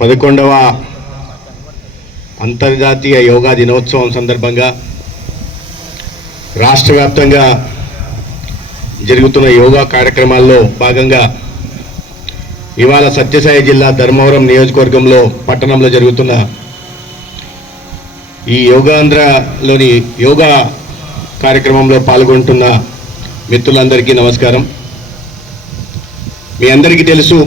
11వ అంతర్జాతీయ యోగా దినోత్సవం సందర్భంగా రాష్ట్ర వ్యాప్తంగా జరుగుతున్న యోగా కార్యక్రమాల్లో భాగంగా ఇవాళ సత్యసాయి జిల్లా ధర్మవరం నియోజకవర్గంలో పట్టణంలో జరుగుతున్న ఈ యోగాంధ్రలోని యోగా కార్యక్రమంలో పాల్గొంటున్న మిత్రులందరికీ నమస్కారం. మీ అందరికీ తెలుసు,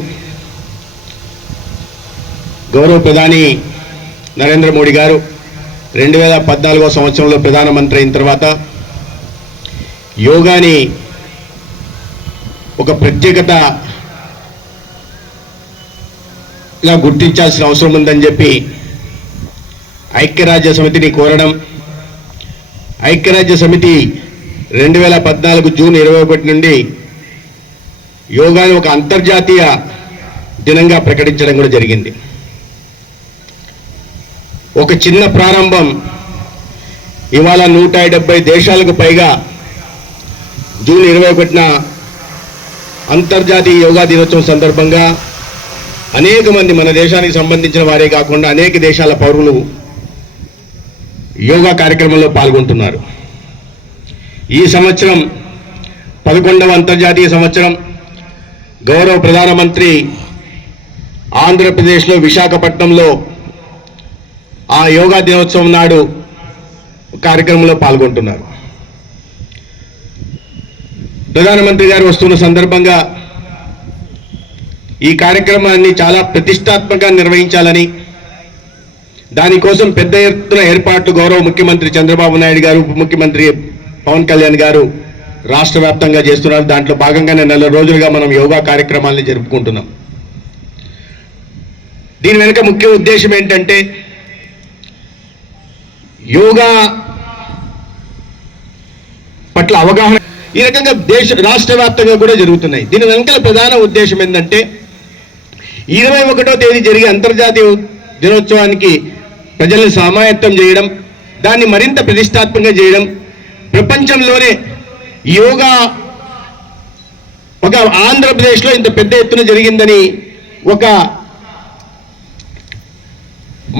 గౌరవ ప్రధాని నరేంద్ర మోడీ గారు 2014వ సంవత్సరంలో ప్రధానమంత్రి అయిన తర్వాత యోగాని ఒక ప్రత్యేకతగా గుర్తించాల్సిన అవసరం ఉందని చెప్పి ఐక్యరాజ్య సమితిని కోరడం, ఐక్యరాజ్య సమితి 2014 జూన్ 21 నుండి యోగాని ఒక అంతర్జాతీయ దినంగా ప్రకటించడం కూడా జరిగింది. ఒక చిన్న ప్రారంభం ఇవాళ 170 దేశాలకు పైగా జూన్ 21న అంతర్జాతీయ యోగా దినోత్సవం సందర్భంగా అనేక మంది మన దేశానికి సంబంధించిన వారే కాకుండా అనేక దేశాల పౌరులు యోగా కార్యక్రమంలో పాల్గొంటున్నారు. ఈ సంవత్సరం 11వ అంతర్జాతీయ సంవత్సరం గౌరవ ప్రధానమంత్రి ఆంధ్రప్రదేశ్లో విశాఖపట్నంలో ఆ యోగా దినోత్సవం నాడు కార్యక్రమంలో పాల్గొంటున్నారు. ప్రధానమంత్రి గారు వస్తున్న సందర్భంగా ఈ కార్యక్రమాన్ని చాలా ప్రతిష్టాత్మకంగా నిర్వహించాలని, దానికోసం పెద్ద ఎత్తున ఏర్పాట్లు గౌరవ ముఖ్యమంత్రి చంద్రబాబు నాయుడు గారు, ఉప ముఖ్యమంత్రి పవన్ కళ్యాణ్ గారు రాష్ట్ర వ్యాప్తంగా చేస్తున్నారు. దాంట్లో భాగంగానే 4 రోజులుగా మనం యోగా కార్యక్రమాలను జరుపుకుంటున్నాం. దీని వెనుక ముఖ్య ఉద్దేశం ఏంటంటే, యోగా పట్ల అవగాహన ఈ రకంగా రాష్ట్ర వ్యాప్తంగా కూడా జరుగుతున్నాయి. దీని వెనుక ప్రధాన ఉద్దేశం ఏంటంటే, 21వ తేదీ జరిగే అంతర్జాతీయ దినోత్సవానికి ప్రజల్ని సమాయత్తం చేయడం, దాన్ని మరింత ప్రతిష్టాత్మకంగా చేయడం, ప్రపంచంలోనే యోగా ఒక ఆంధ్రప్రదేశ్లో ఇంత పెద్ద ఎత్తున జరిగిందని ఒక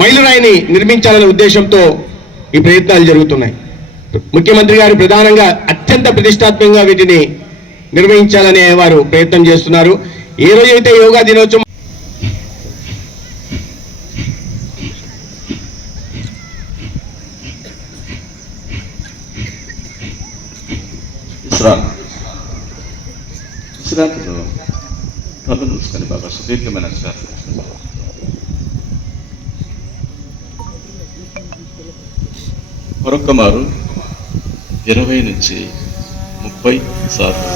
మైలురాయిని నిర్మించాలనే ఉద్దేశంతో ఈ ప్రయత్నాలు జరుగుతున్నాయి. ముఖ్యమంత్రి గారు ప్రధానంగా అత్యంత ప్రతిష్టాత్మకంగా వీటిని నిర్వహించాలనే వారు ప్రయత్నం చేస్తున్నారు. ఏ రోజైతే యోగా దినోత్సవం విశ్రాంతిలో కళ్ళు మూసుకొని బాగా సుదీర్ఘమైన విశ్రాంతి. మరొక మారు 20 నుంచి 30 సార్లు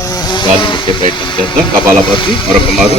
గాలి ముట్టే ప్రయత్నం చేద్దాం. కపాలపతి మరొక మారు.